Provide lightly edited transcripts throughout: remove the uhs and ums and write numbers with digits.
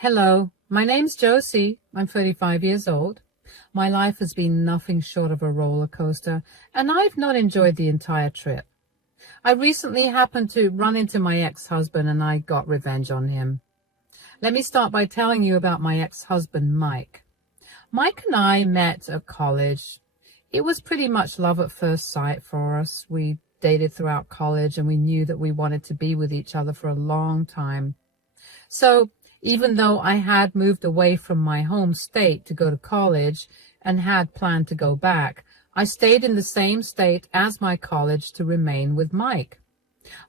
Hello, my name's Josie. I'm 35 years old. My life has been nothing short of a roller coaster, and I've not enjoyed the entire trip. I recently happened to run into my ex-husband, and I got revenge on him. Let me start by telling you about my ex-husband, Mike. Mike and I met at college. It was pretty much love at first sight for us. We dated throughout college, and we knew that we wanted to be with each other for a long time. So, even though I had moved away from my home state to go to college and had planned to go back, I stayed in the same state as my college to remain with Mike.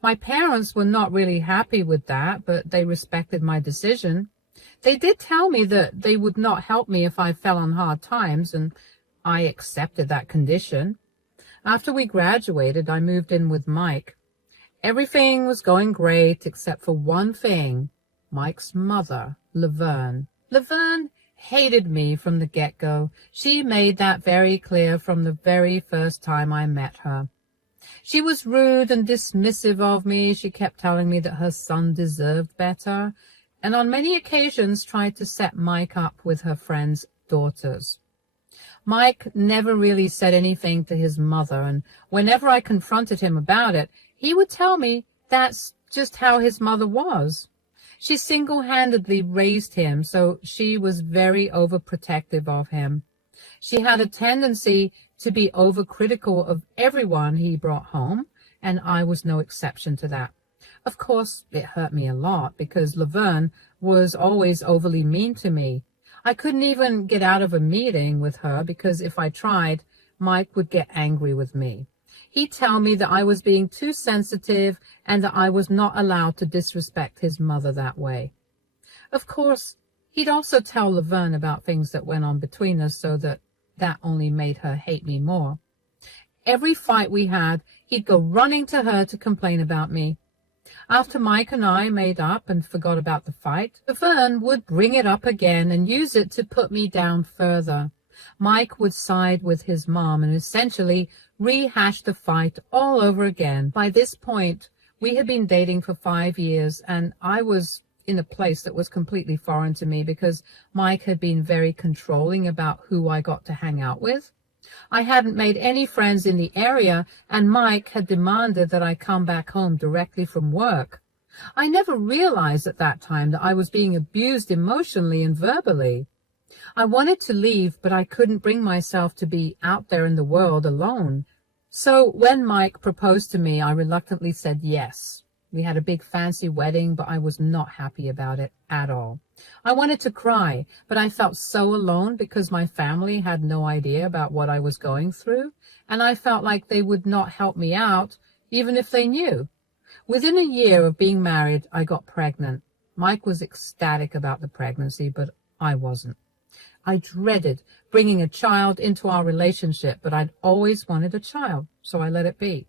My parents were not really happy with that, but they respected my decision. They did tell me that they would not help me if I fell on hard times, and I accepted that condition. After we graduated, I moved in with Mike. Everything was going great except for one thing. Mike's mother, Laverne. Laverne hated me from the get-go. She made that very clear from the very first time I met her. She was rude and dismissive of me. She kept telling me that her son deserved better, and on many occasions tried to set Mike up with her friends' daughters. Mike never really said anything to his mother, and whenever I confronted him about it, he would tell me that's just how his mother was. She single-handedly raised him, so she was very overprotective of him. She had a tendency to be overcritical of everyone he brought home, and I was no exception to that. Of course, it hurt me a lot because Laverne was always overly mean to me. I couldn't even get out of a meeting with her because if I tried, Mike would get angry with me. He'd tell me that I was being too sensitive and that I was not allowed to disrespect his mother that way. Of course, he'd also tell Laverne about things that went on between us so that only made her hate me more. Every fight we had, he'd go running to her to complain about me. After Mike and I made up and forgot about the fight, Laverne would bring it up again and use it to put me down further. Mike would side with his mom and essentially rehash the fight all over again. By this point, we had been dating for 5 years, and I was in a place that was completely foreign to me because Mike had been very controlling about who I got to hang out with. I hadn't made any friends in the area, and Mike had demanded that I come back home directly from work. I never realized at that time that I was being abused emotionally and verbally. I wanted to leave, but I couldn't bring myself to be out there in the world alone. So when Mike proposed to me, I reluctantly said yes. We had a big fancy wedding, but I was not happy about it at all. I wanted to cry, but I felt so alone because my family had no idea about what I was going through, and I felt like they would not help me out, even if they knew. Within a year of being married, I got pregnant. Mike was ecstatic about the pregnancy, but I wasn't. I dreaded bringing a child into our relationship, but I'd always wanted a child, so I let it be.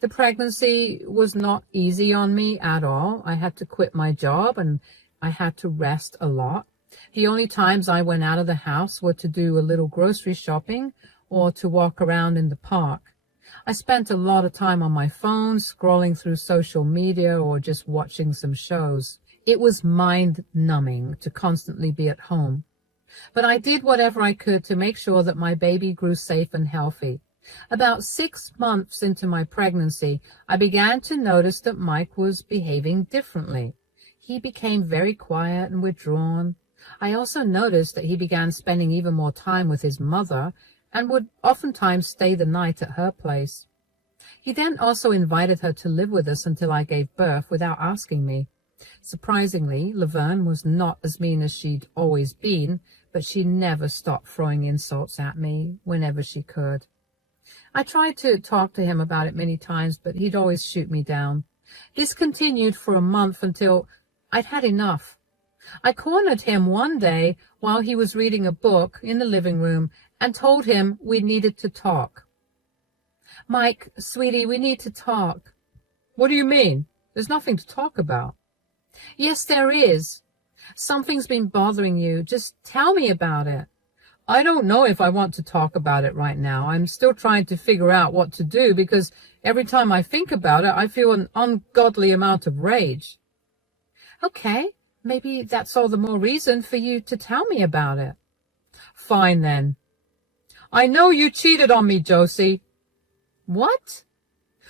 The pregnancy was not easy on me at all. I had to quit my job, and I had to rest a lot. The only times I went out of the house were to do a little grocery shopping or to walk around in the park. I spent a lot of time on my phone, scrolling through social media or just watching some shows. It was mind-numbing to constantly be at home. But I did whatever I could to make sure that my baby grew safe and healthy. About 6 months into my pregnancy, I began to notice that Mike was behaving differently. He became very quiet and withdrawn. I also noticed that he began spending even more time with his mother and would oftentimes stay the night at her place. He then also invited her to live with us until I gave birth without asking me. Surprisingly, Laverne was not as mean as she'd always been, but she never stopped throwing insults at me whenever she could. I tried to talk to him about it many times, but he'd always shoot me down. This continued for a month until I'd had enough. I cornered him one day while he was reading a book in the living room and told him we needed to talk. "Mike, sweetie, we need to talk." "What do you mean? There's nothing to talk about." "Yes, there is. Something's been bothering you. Just tell me about it." "I don't know if I want to talk about it right now. I'm still trying to figure out what to do because every time I think about it, I feel an ungodly amount of rage." "Okay, maybe that's all the more reason for you to tell me about it. Fine, then. I know you cheated on me, Josie. What?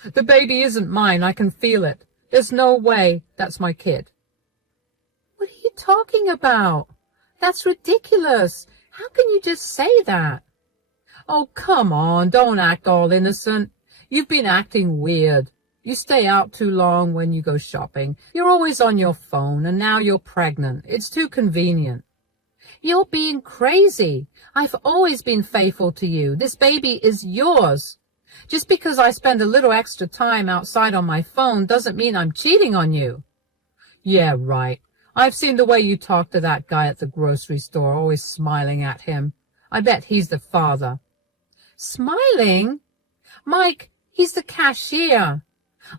The baby isn't mine. I can feel it. There's no way that's my kid. What are you talking about? That's ridiculous. How can you just say that? Oh, come on. Don't act all innocent. You've been acting weird. You stay out too long when you go shopping. You're always on your phone, and now you're pregnant. It's too convenient. You're being crazy. I've always been faithful to you. This baby is yours. Just because I spend a little extra time outside on my phone doesn't mean I'm cheating on you. Yeah, right. I've seen the way you talk to that guy at the grocery store, always smiling at him. I bet he's the father. Smiling? Mike, he's the cashier.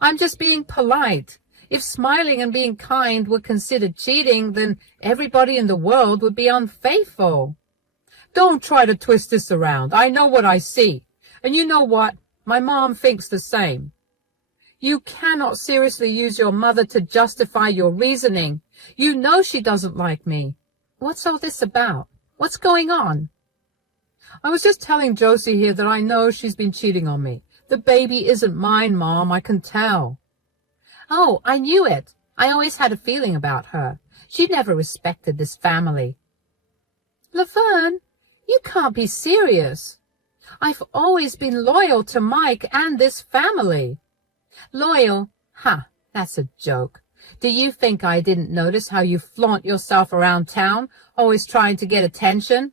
I'm just being polite. If smiling and being kind were considered cheating, then everybody in the world would be unfaithful. Don't try to twist this around. I know what I see. And you know what? My mom thinks the same. You cannot seriously use your mother to justify your reasoning. You know she doesn't like me. What's all this about? What's going on? I was just telling Josie here that I know she's been cheating on me. The baby isn't mine, Mom. I can tell. Oh, I knew it. I always had a feeling about her. She never respected this family. Laverne, you can't be serious. I've always been loyal to Mike and this family. Loyal? Ha, that's a joke. Do you think I didn't notice how you flaunt yourself around town, always trying to get attention?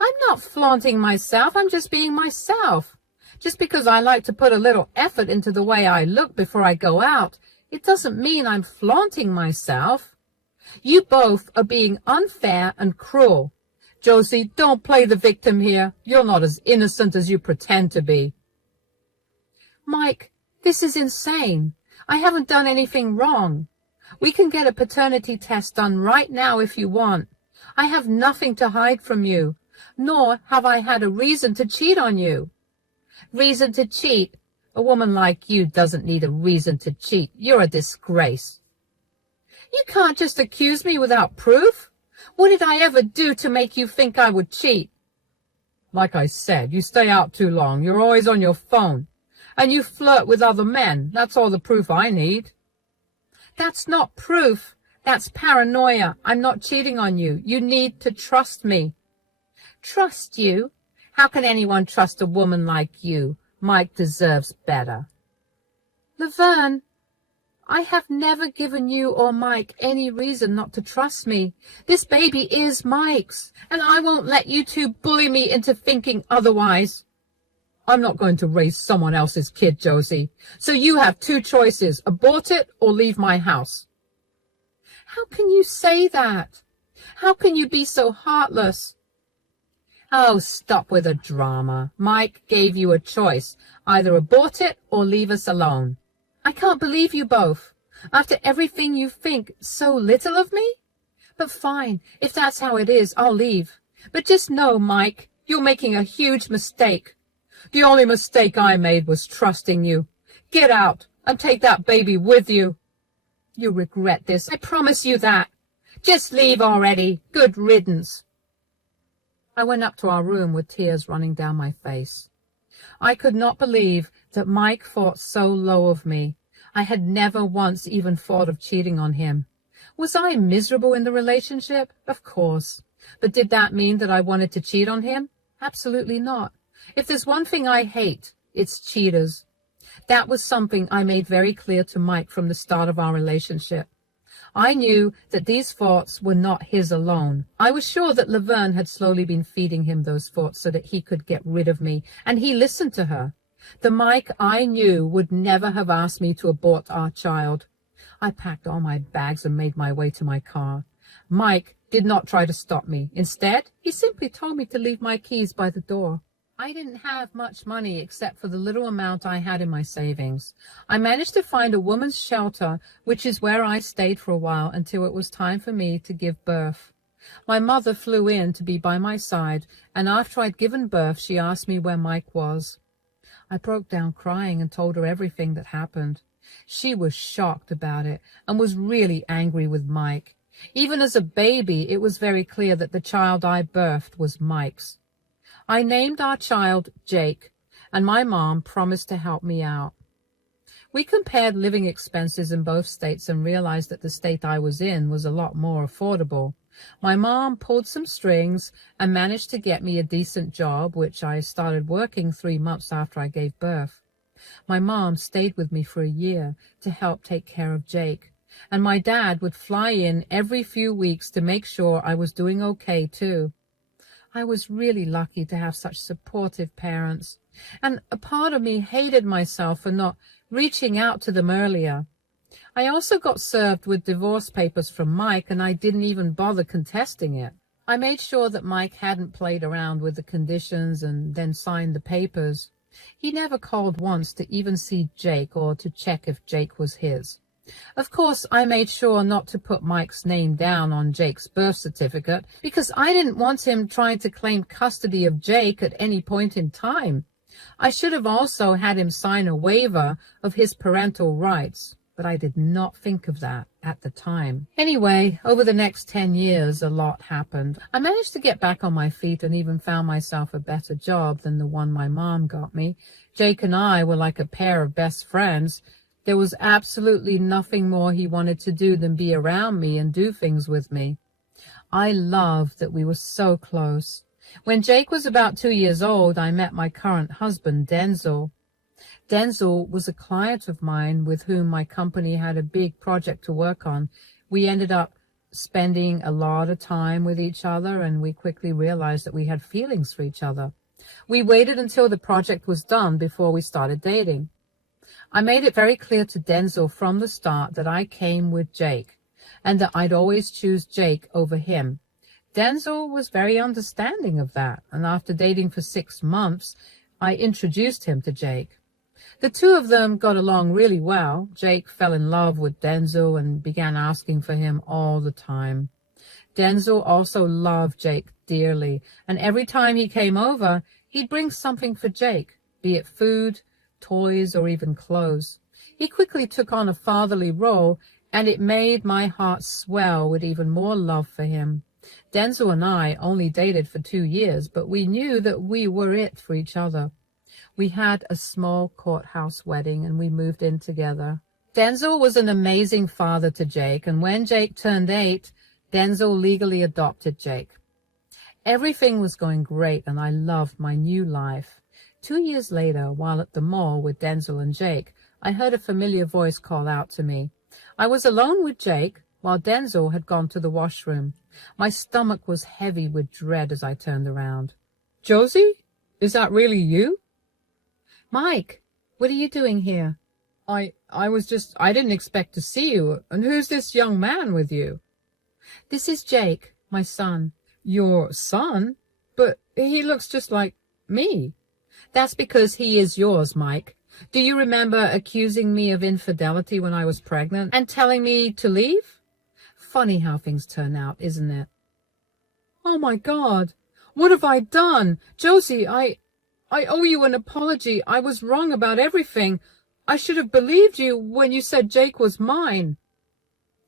I'm not flaunting myself. I'm just being myself. Just because I like to put a little effort into the way I look before I go out, it doesn't mean I'm flaunting myself. You both are being unfair and cruel. Josie, don't play the victim here. You're not as innocent as you pretend to be. Mike, this is insane. I haven't done anything wrong. We can get a paternity test done right now if you want. I have nothing to hide from you, nor have I had a reason to cheat on you. Reason to cheat? A woman like you doesn't need a reason to cheat. You're a disgrace. You can't just accuse me without proof. What did I ever do to make you think I would cheat? Like I said, you stay out too long. You're always on your phone. And you flirt with other men. That's all the proof I need. That's not proof. That's paranoia. I'm not cheating on you. You need to trust me. Trust you? How can anyone trust a woman like you? Mike deserves better. Laverne, I have never given you or Mike any reason not to trust me. This baby is Mike's, and I won't let you two bully me into thinking otherwise. I'm not going to raise someone else's kid, Josie. So you have two choices, abort it or leave my house. How can you say that? How can you be so heartless? Oh, stop with the drama. Mike gave you a choice. Either abort it or leave us alone. I can't believe you both. After everything you think so little of me? But fine, if that's how it is, I'll leave. But just know, Mike, you're making a huge mistake. The only mistake I made was trusting you. Get out and take that baby with you. You'll regret this, I promise you that. Just leave already. Good riddance. I went up to our room with tears running down my face. I could not believe that Mike thought so low of me. I had never once even thought of cheating on him. Was I miserable in the relationship? Of course. But did that mean that I wanted to cheat on him? Absolutely not. If there's one thing I hate, it's cheaters. That was something I made very clear to Mike from the start of our relationship. I knew that these thoughts were not his alone. I was sure that Laverne had slowly been feeding him those thoughts so that he could get rid of me, and he listened to her. The Mike I knew would never have asked me to abort our child. I packed all my bags and made my way to my car. Mike did not try to stop me. Instead, he simply told me to leave my keys by the door. I didn't have much money except for the little amount I had in my savings. I managed to find a woman's shelter, which is where I stayed for a while until it was time for me to give birth. My mother flew in to be by my side, and after I'd given birth, she asked me where Mike was. I broke down crying and told her everything that happened. She was shocked about it and was really angry with Mike. Even as a baby, it was very clear that the child I birthed was Mike's. I named our child Jake, and my mom promised to help me out. We compared living expenses in both states and realized that the state I was in was a lot more affordable. My mom pulled some strings and managed to get me a decent job, which I started working 3 months after I gave birth. My mom stayed with me for a year to help take care of Jake, and my dad would fly in every few weeks to make sure I was doing okay too. I was really lucky to have such supportive parents, and a part of me hated myself for not reaching out to them earlier. I also got served with divorce papers from Mike, and I didn't even bother contesting it. I made sure that Mike hadn't played around with the conditions and then signed the papers. He never called once to even see Jake or to check if Jake was his. Of course, I made sure not to put Mike's name down on Jake's birth certificate because I didn't want him trying to claim custody of Jake at any point in time. I should have also had him sign a waiver of his parental rights, but I did not think of that at the time. Anyway, over the next 10 years, a lot happened. I managed to get back on my feet and even found myself a better job than the one my mom got me. Jake and I were like a pair of best friends. There was absolutely nothing more he wanted to do than be around me and do things with me. I loved that we were so close. When Jake was about 2 years old, I met my current husband, Denzel. Denzel was a client of mine with whom my company had a big project to work on. We ended up spending a lot of time with each other, and we quickly realized that we had feelings for each other. We waited until the project was done before we started dating. I made it very clear to Denzel from the start that I came with Jake, and that I'd always choose Jake over him. Denzel was very understanding of that, and after dating for 6 months, I introduced him to Jake. The two of them got along really well. Jake fell in love with Denzel and began asking for him all the time. Denzel also loved Jake dearly, and every time he came over, he'd bring something for Jake, be it food, toys, or even clothes. He quickly took on a fatherly role, and it made my heart swell with even more love for him. Denzel and I only dated for 2 years, but we knew that we were it for each other. We had a small courthouse wedding, and we moved in together. Denzel was an amazing father to Jake, and when Jake turned 8, Denzel legally adopted Jake. Everything was going great, and I loved my new life. 2 years later, while at the mall with Denzel and Jake, I heard a familiar voice call out to me. I was alone with Jake, while Denzel had gone to the washroom. My stomach was heavy with dread as I turned around. "Josie, is that really you?" "Mike, what are you doing here?" I didn't expect to see you. And who's this young man with you?" "This is Jake, my son." "Your son? But he looks just like me." "That's because he is yours, Mike. Do you remember accusing me of infidelity when I was pregnant and telling me to leave? Funny how things turn out, isn't it?" "Oh, my God. What have I done? Josie, I owe you an apology. I was wrong about everything. I should have believed you when you said Jake was mine."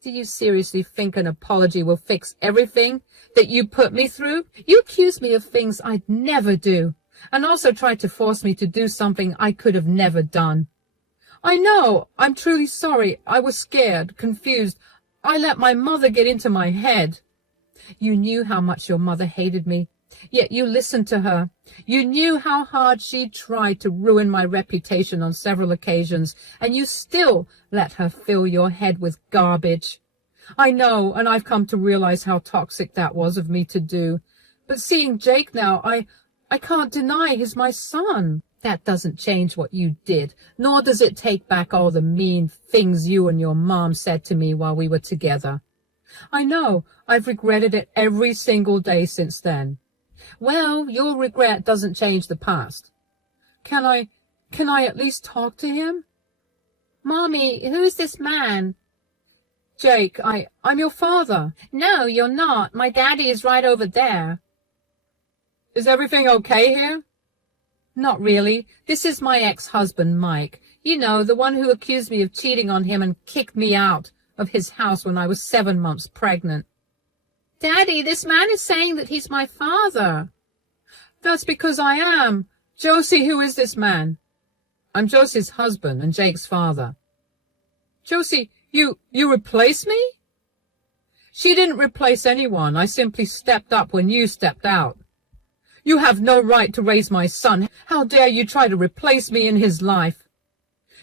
"Do you seriously think an apology will fix everything that you put me through? You accused me of things I'd never do, and also tried to force me to do something I could have never done." "I know. I'm truly sorry. I was scared, confused. I let my mother get into my head." "You knew how much your mother hated me, yet you listened to her. You knew how hard she tried to ruin my reputation on several occasions, and you still let her fill your head with garbage. I know, and I've come to realize how toxic that was of me to do. But seeing Jake now, I can't deny he's my son. That doesn't change what you did, nor does it take back all the mean things you and your mom said to me while we were together. I know, I've regretted it every single day since then." "Well, your regret doesn't change the past." Can I at least talk to him?" "Mommy, who's this man?" "Jake, I'm your father." "No, you're not. My daddy is right over there." "Is everything okay here?" "Not really. This is my ex-husband, Mike. You know, the one who accused me of cheating on him and kicked me out of his house when I was 7 months pregnant. Daddy, this man is saying that he's my father. That's because I am. Josie, who is this man? I'm Josie's husband and Jake's father. Josie, you replaced me? She didn't replace anyone. I simply stepped up when you stepped out. You have no right to raise my son. How dare you try to replace me in his life?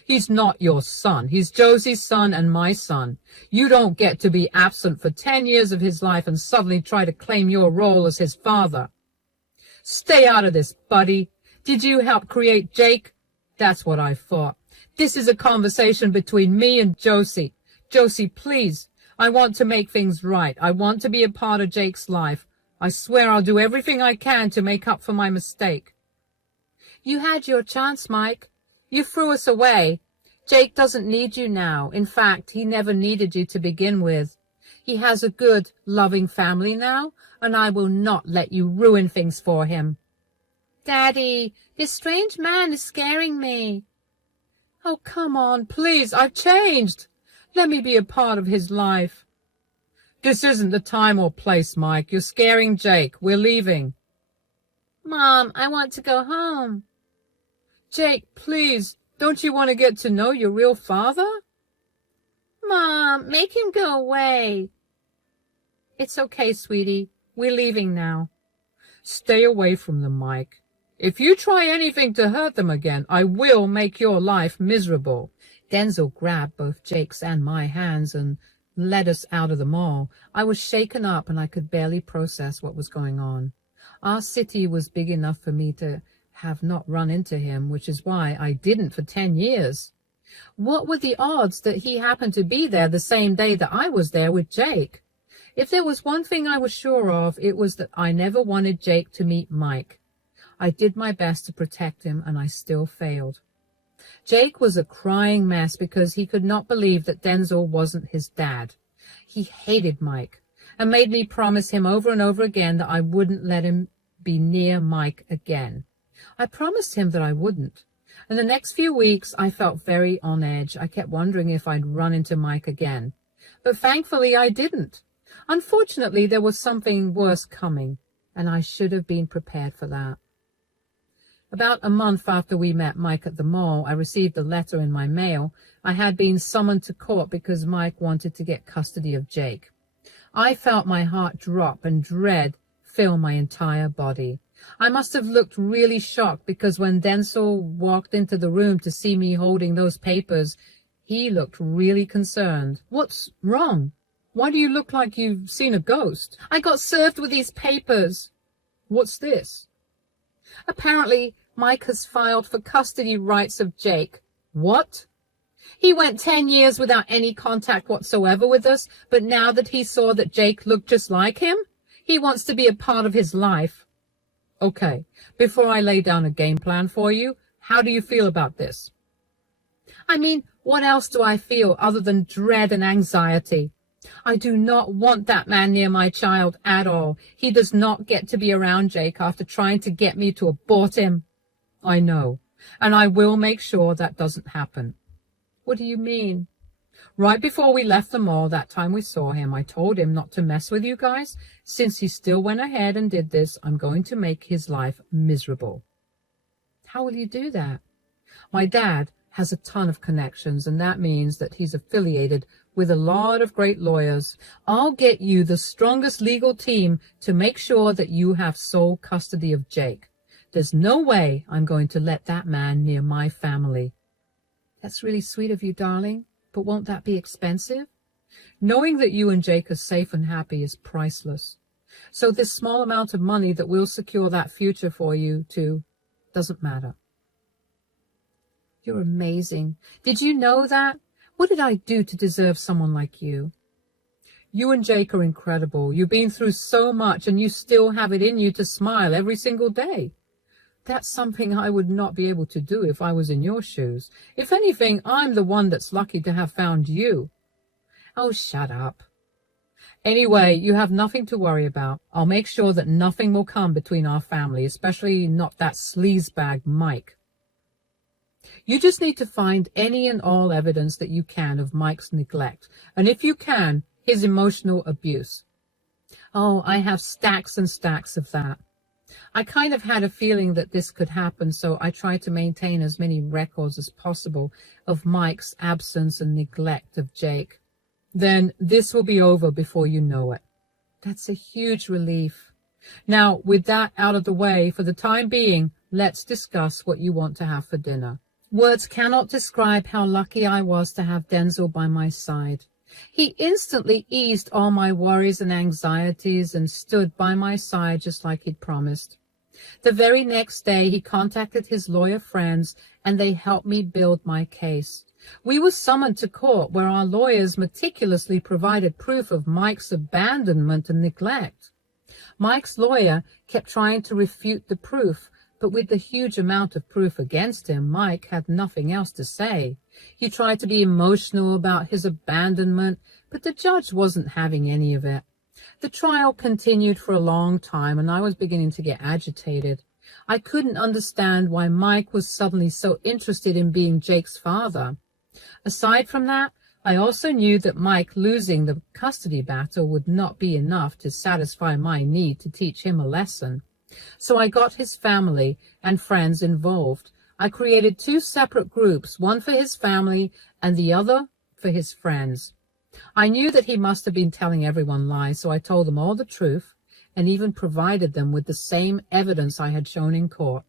He's not your son. He's Josie's son and my son. You don't get to be absent for 10 years of his life and suddenly try to claim your role as his father. Stay out of this, buddy. Did you help create Jake? That's what I thought. This is a conversation between me and Josie. Josie, please. I want to make things right. I want to be a part of Jake's life. I swear I'll do everything I can to make up for my mistake. You had your chance, Mike. You threw us away. Jake doesn't need you now. In fact, he never needed you to begin with. He has a good, loving family now, and I will not let you ruin things for him. Daddy, this strange man is scaring me. Oh, come on, please. I've changed. Let me be a part of his life. This isn't the time or place, Mike. You're scaring Jake. We're leaving. Mom, I want to go home. Jake, please. Don't you want to get to know your real father? Mom, make him go away. It's okay, sweetie. We're leaving now. Stay away from them, Mike. If you try anything to hurt them again, I will make your life miserable. Denzel grabbed both Jake's and my hands and led us out of the mall. I was shaken up and I could barely process what was going on. Our city was big enough for me to have not run into him, which is why I didn't for 10 years. What were the odds that he happened to be there the same day that I was there with Jake? If there was one thing I was sure of, it was that I never wanted Jake to meet Mike. I did my best to protect him, and I still failed. Jake was a crying mess because he could not believe that Denzel wasn't his dad. He hated Mike and made me promise him over and over again that I wouldn't let him be near Mike again. I promised him that I wouldn't. In the next few weeks, I felt very on edge. I kept wondering if I'd run into Mike again. But thankfully, I didn't. Unfortunately, there was something worse coming, and I should have been prepared for that. About a month after we met Mike at the mall, I received a letter in my mail. I had been summoned to court because Mike wanted to get custody of Jake. I felt my heart drop and dread fill my entire body. I must have looked really shocked because when Denzel walked into the room to see me holding those papers, he looked really concerned. What's wrong? Why do you look like you've seen a ghost? I got served with these papers. What's this? Apparently, Mike has filed for custody rights of Jake. What? He went 10 years without any contact whatsoever with us, but now that he saw that Jake looked just like him, he wants to be a part of his life. Okay, before I lay down a game plan for you, how do you feel about this? I mean, what else do I feel other than dread and anxiety? I do not want that man near my child at all. He does not get to be around Jake after trying to get me to abort him. I know, and I will make sure that doesn't happen. What do you mean? Right before we left the mall that time we saw him, I told him not to mess with you guys. Since he still went ahead and did this, I'm going to make his life miserable. How will you do that? My dad has a ton of connections, and that means that he's affiliated with a lot of great lawyers. I'll get you the strongest legal team to make sure that you have sole custody of Jake. There's no way I'm going to let that man near my family. That's really sweet of you, darling, but won't that be expensive? Knowing that you and Jake are safe and happy is priceless. So this small amount of money that will secure that future for you two doesn't matter. You're amazing. Did you know that? What did I do to deserve someone like you? You and Jake are incredible. You've been through so much and you still have it in you to smile every single day. That's something I would not be able to do if I was in your shoes. If anything, I'm the one that's lucky to have found you. Oh, shut up. Anyway, you have nothing to worry about. I'll make sure that nothing will come between our family, especially not that sleazebag Mike. You just need to find any and all evidence that you can of Mike's neglect, and if you can, his emotional abuse. Oh, I have stacks and stacks of that. I kind of had a feeling that this could happen, so I tried to maintain as many records as possible of Mike's absence and neglect of Jake. Then this will be over before you know it. That's a huge relief. Now, with that out of the way, for the time being, let's discuss what you want to have for dinner. Words cannot describe how lucky I was to have Denzel by my side. He instantly eased all my worries and anxieties and stood by my side just like he'd promised. The very next day, he contacted his lawyer friends, and they helped me build my case. We were summoned to court, where our lawyers meticulously provided proof of Mike's abandonment and neglect. Mike's lawyer kept trying to refute the proof, but with the huge amount of proof against him, Mike had nothing else to say. He tried to be emotional about his abandonment, but the judge wasn't having any of it. The trial continued for a long time, and I was beginning to get agitated. I couldn't understand why Mike was suddenly so interested in being Jake's father. Aside from that, I also knew that Mike losing the custody battle would not be enough to satisfy my need to teach him a lesson. So I got his family and friends involved. I created 2 separate groups, one for his family and the other for his friends. I knew that he must have been telling everyone lies, so I told them all the truth and even provided them with the same evidence I had shown in court.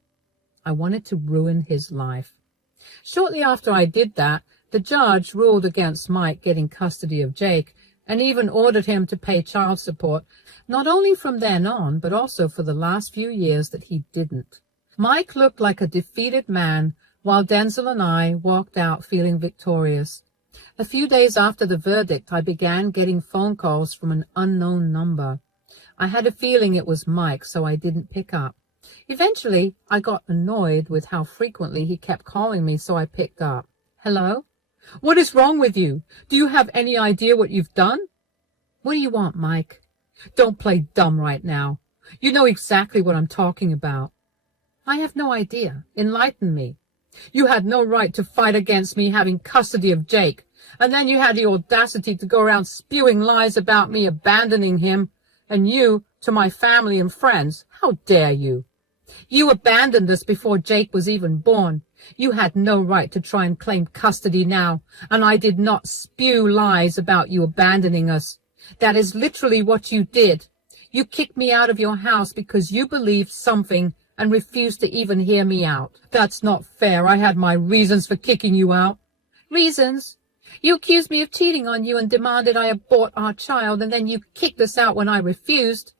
I wanted to ruin his life. Shortly after I did that, the judge ruled against Mike getting custody of Jake and even ordered him to pay child support, not only from then on, but also for the last few years that he didn't. Mike looked like a defeated man, while Denzel and I walked out feeling victorious. A few days after the verdict, I began getting phone calls from an unknown number. I had a feeling it was Mike, so I didn't pick up. Eventually, I got annoyed with how frequently he kept calling me, so I picked up. Hello? What is wrong with you? Do you have any idea what you've done? What do you want, Mike? Don't play dumb right now. You know exactly what I'm talking about. I have no idea. Enlighten me. You had no right to fight against me having custody of Jake, and then you had the audacity to go around spewing lies about me abandoning him, and you to my family and friends. How dare you? You abandoned us before Jake was even born. You had no right to try and claim custody now, and I did not spew lies about you abandoning us. That is literally what you did. You kicked me out of your house because you believed something and refused to even hear me out. That's not fair. I had my reasons for kicking you out. Reasons? You accused me of cheating on you and demanded I abort our child, and then you kicked us out when I refused.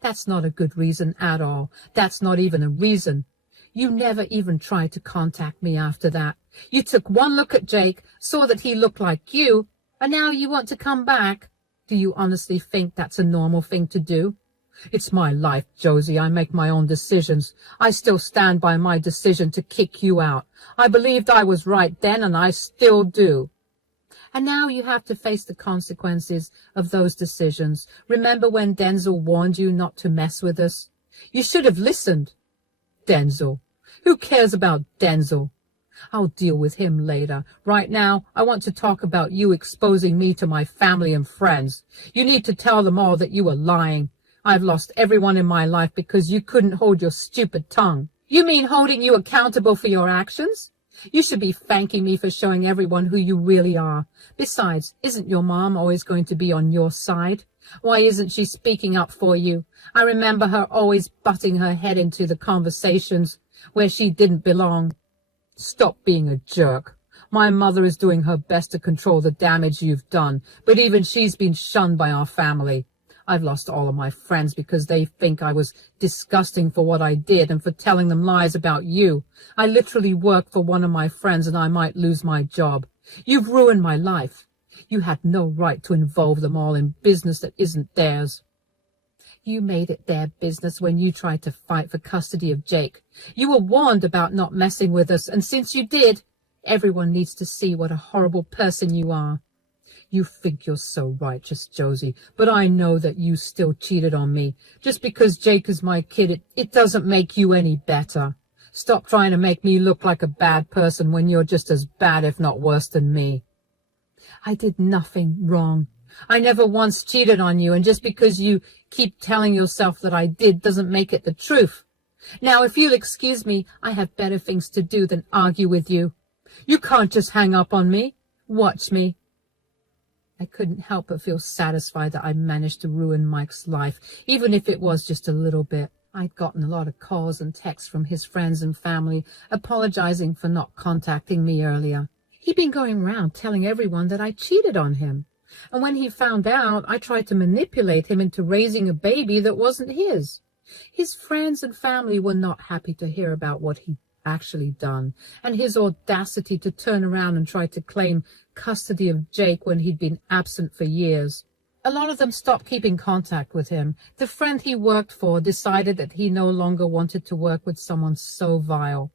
That's not a good reason at all. That's not even a reason. You never even tried to contact me after that. You took one look at Jake, saw that he looked like you, and now you want to come back. Do you honestly think that's a normal thing to do? It's my life, Josie. I make my own decisions. I still stand by my decision to kick you out. I believed I was right then, and I still do. And now you have to face the consequences of those decisions. Remember when Denzel warned you not to mess with us? You should have listened. Denzel. Who cares about Denzel? I'll deal with him later. Right now, I want to talk about you exposing me to my family and friends. You need to tell them all that you were lying. I've lost everyone in my life because you couldn't hold your stupid tongue. You mean holding you accountable for your actions? You should be thanking me for showing everyone who you really are. Besides, isn't your mom always going to be on your side? Why isn't she speaking up for you? I remember her always butting her head into the conversations where she didn't belong. Stop being a jerk. My mother is doing her best to control the damage you've done, but even she's been shunned by our family. I've lost all of my friends because they think I was disgusting for what I did and for telling them lies about you. I literally work for one of my friends and I might lose my job. You've ruined my life. You had no right to involve them all in business that isn't theirs. You made it their business when you tried to fight for custody of Jake. You were warned about not messing with us, and since you did, everyone needs to see what a horrible person you are. You think you're so righteous, Josie, but I know that you still cheated on me. Just because Jake is my kid, it doesn't make you any better. Stop trying to make me look like a bad person when you're just as bad, if not worse, than me. I did nothing wrong. I never once cheated on you, and just because you keep telling yourself that I did doesn't make it the truth. Now, if you'll excuse me, I have better things to do than argue with you. You can't just hang up on me. Watch me. I couldn't help but feel satisfied that I managed to ruin Mike's life, even if it was just a little bit. I'd gotten a lot of calls and texts from his friends and family apologizing for not contacting me earlier. He'd been going around telling everyone that I cheated on him. And when he found out, I tried to manipulate him into raising a baby that wasn't his. His friends and family were not happy to hear about what he'd actually done, and his audacity to turn around and try to claim custody of Jake when he'd been absent for years. A lot of them stopped keeping contact with him. The friend he worked for decided that he no longer wanted to work with someone so vile.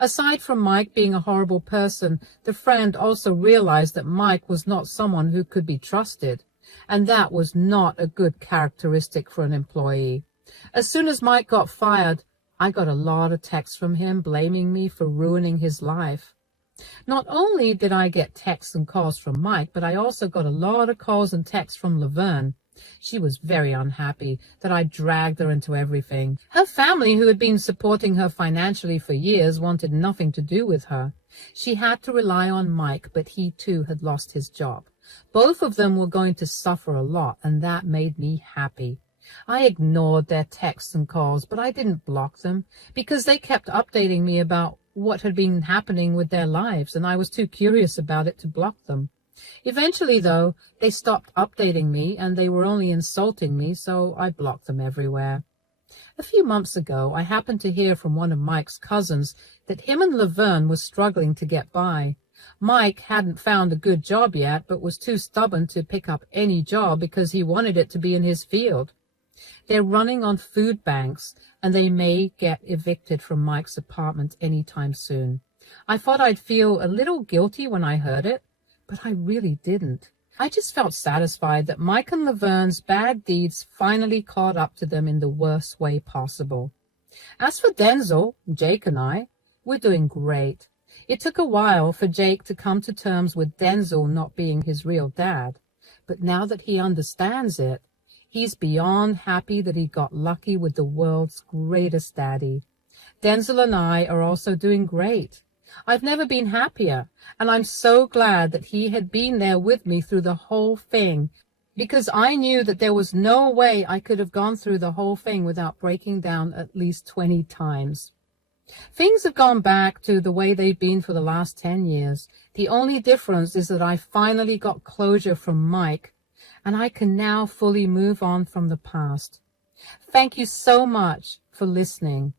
Aside from Mike being a horrible person, the friend also realized that Mike was not someone who could be trusted, and that was not a good characteristic for an employee. As soon as Mike got fired, I got a lot of texts from him blaming me for ruining his life. Not only did I get texts and calls from Mike, but I also got a lot of calls and texts from Laverne. She was very unhappy that I dragged her into everything. Her family, who had been supporting her financially for years, wanted nothing to do with her. She had to rely on Mike, but he too had lost his job. Both of them were going to suffer a lot, and that made me happy. I ignored their texts and calls, but I didn't block them, because they kept updating me about what had been happening with their lives, and I was too curious about it to block them. Eventually, though, they stopped updating me, and they were only insulting me, so I blocked them everywhere. A few months ago, I happened to hear from one of Mike's cousins that him and Laverne was struggling to get by. Mike hadn't found a good job yet, but was too stubborn to pick up any job because he wanted it to be in his field. They're running on food banks, and they may get evicted from Mike's apartment any time soon. I thought I'd feel a little guilty when I heard it, but I really didn't. I just felt satisfied that Mike and Laverne's bad deeds finally caught up to them in the worst way possible. As for Denzel, Jake and I, we're doing great. It took a while for Jake to come to terms with Denzel not being his real dad, but now that he understands it, he's beyond happy that he got lucky with the world's greatest daddy. Denzel and I are also doing great. I've never been happier, and I'm so glad that he had been there with me through the whole thing, because I knew that there was no way I could have gone through the whole thing without breaking down at least 20 times. Things have gone back to the way they've been for the last 10 years. The only difference is that I finally got closure from Mike, and I can now fully move on from the past. Thank you so much for listening.